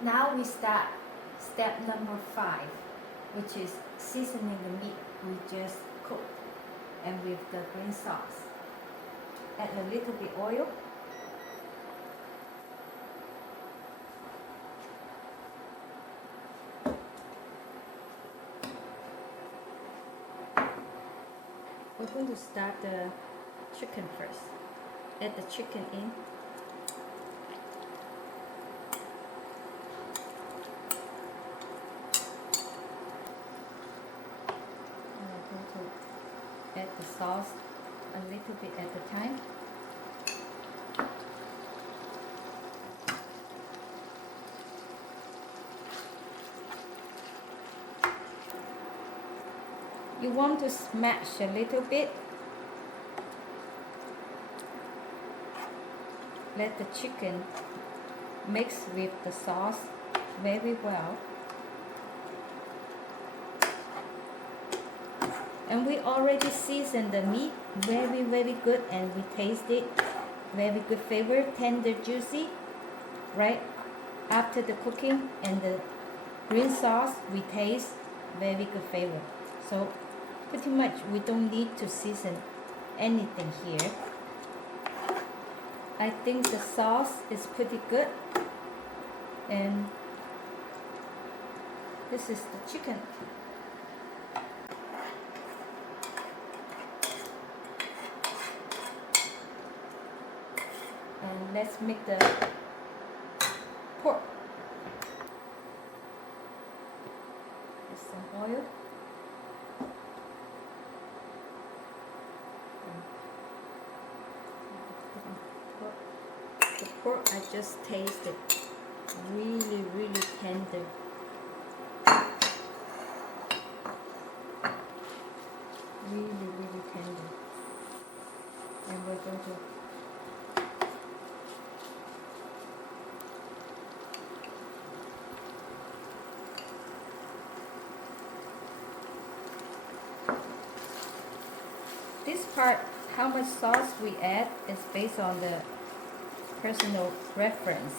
Now we start step number 5, which is seasoning the meat we just cooked and with the green sauce. Add a little bit oil. We're going to start the chicken first. Add the chicken in. And we're going to add the sauce a little bit at a time. You want to smash a little bit. Let the chicken mix with the sauce very well. And we already seasoned the meat very good, and we taste it very good flavor, tender, juicy, right after the cooking, and the green sauce we taste very good flavor. So pretty much we don't need to season anything here. I think the sauce is pretty good, and this is the chicken. And let's make the pork. With some oil. The pork I just tasted, really tender. Really tender. And we're going to this part, how much sauce we add is based on the personal preference.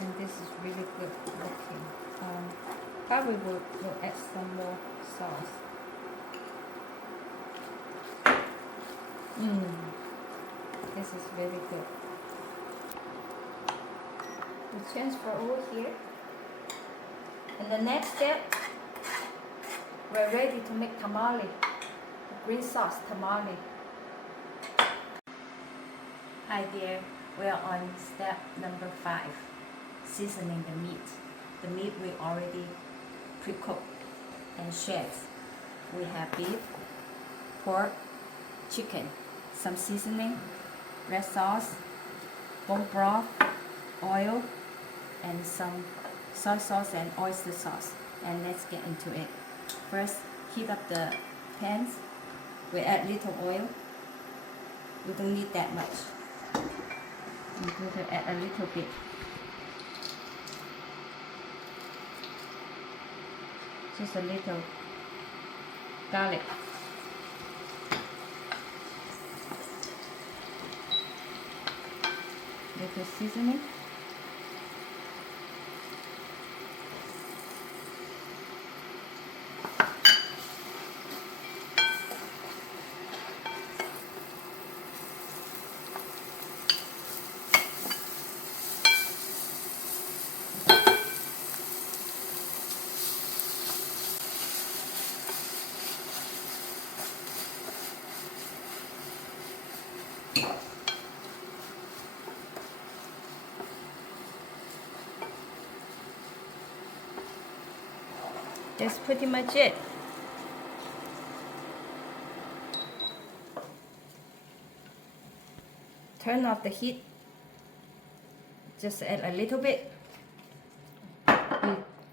And this is really good looking. Probably will add some more sauce. This is very good. We transfer over here. And the next step, we're ready to make tamale, the green sauce tamale. Hi there, we're on step number 5, seasoning the meat. The meat we already pre-cooked and shaved. We have beef, pork, chicken, some seasoning, red sauce, bone broth, oil, and some soy sauce and oyster sauce. And let's get into it. First, heat up the pans. We add little oil. We don't need that much. I'm going to add a little bit. Just a little garlic. Little seasoning. That's pretty much it. Turn off the heat. Just add a little bit.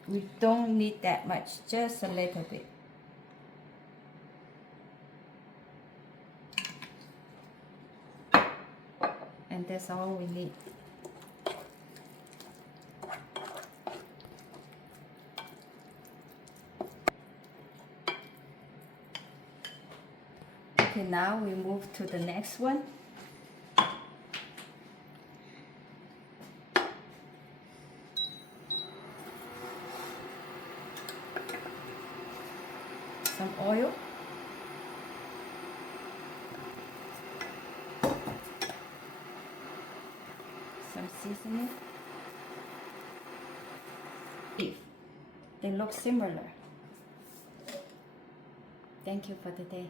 We don't need that much, just a little bit. And that's all we need. Okay, now we move to the next one. some oil. Some seasoning. Beef. They look similar. Thank you for today.